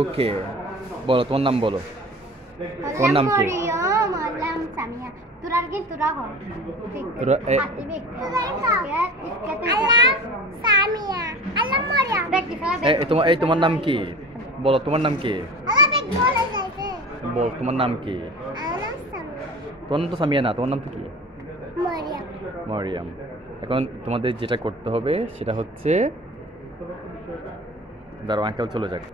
ওকে, বলো তোমার নাম বলো। তোমার নাম কি? তোমার নাম কি? বলো তোমার নাম কি? বল তোমার নাম কি? তোমার নাম তো সামিয়া না, তোমার নাম তো কি? মরিয়াম। এখন তোমাদের যেটা করতে হবে সেটা হচ্ছে, দাঁড়াও আঙ্কেল চলে যাক।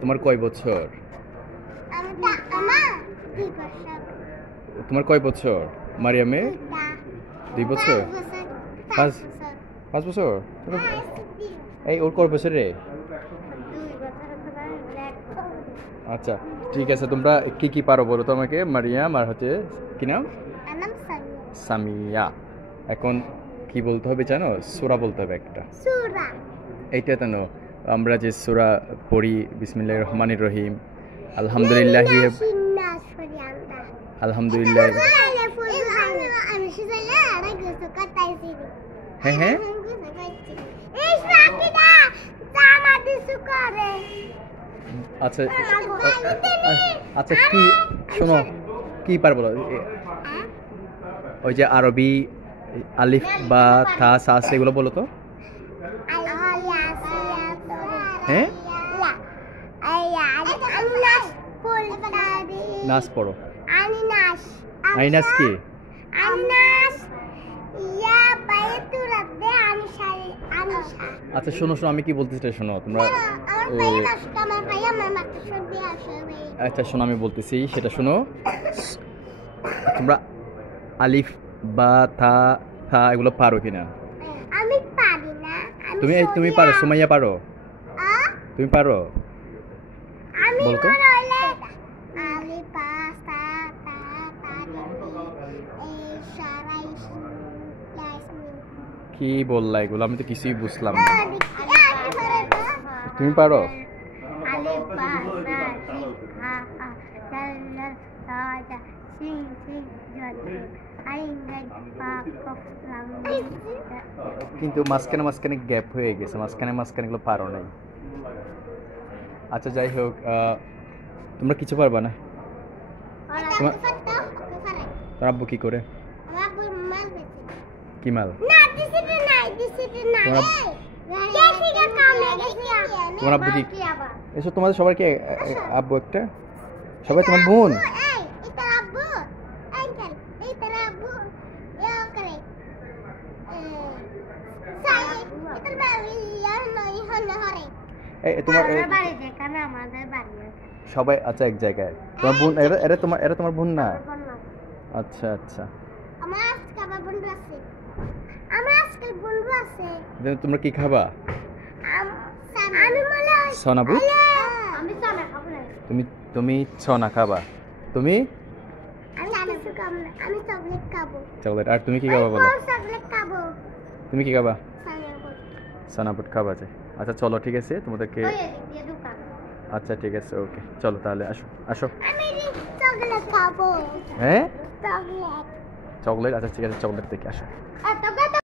তোমার কয় বছর? তোমার কয় বছর মারিয়ামের? 2 বছর? 5 বছর? এই ওর কয় বছর রে? আচ্ছা ঠিক আছে, তোমরা কি কি পারো বলো তো আমাকে। মারিয়াম আর হচ্ছে কি নাম? সামিয়া। এখন কি বলতে হবে জানো? সূরা বলতে হবে একটা। এইটা জানো আমরা যে সূরা পড়ি, বিসমিল্লাহির রহমানির রহিম, আলহামদুলিল্লাহ, আলহামদুলিল্লাহ। হ্যাঁ হ্যাঁ আচ্ছা আচ্ছা, কি শোনো কি পারবো ওই যে আরবি আলিফ বা থা সা এগুলো বলো তো। হ্যাঁ নাস পড়ো। আইনাস কি? আচ্ছা শোনো শোনো, আমি কি বলতে চাই শোনো তোমরা। আচ্ছা শোনো আমি বলতেছি সেটা শোনো। তোমরা আলিফ বা থা থা এগুলো পারো কিনা? আমি পারি না। তুমি পারো? সুমাইয়া পারো? তুমি পারো? বলো তো। কি বললা এগুলো? আমি তো কিছুই বুঝলাম না। তুমি পারো? কিন্তু মাঝখানে মাঝখানে গ্যাপ হয়ে গেছে, মাঝখানে মাঝখানে এগুলো পারো নাই। আচ্ছা যাই হোক, তোমরা কিছু পারবা না? তোমার আব্বু কি করে? কি মাল? তোমার আব্বু কি? এসো তোমাদের সবার কি আব্বু একটা? সবাই তোমার বোন? সবাই আচ্ছা এক জায়গায়। তোমার বোন এরা তোমার বোন না? আচ্ছা আচ্ছা। তোমরা কি খাবা? সোনা বুট? তুমি সোনা খাবা? তুমি চকলেট। আর তুমি কি খাবা বলো? তুমি কি খাবা? সোনা বুট খাবা। আচ্ছা চলো ঠিক আছে তোমাদেরকে। আচ্ছা ঠিক আছে ওকে, চলো তাহলে আসো আসো। হ্যাঁ চকলেট? আচ্ছা ঠিক আছে চকলেট থেকে আসো।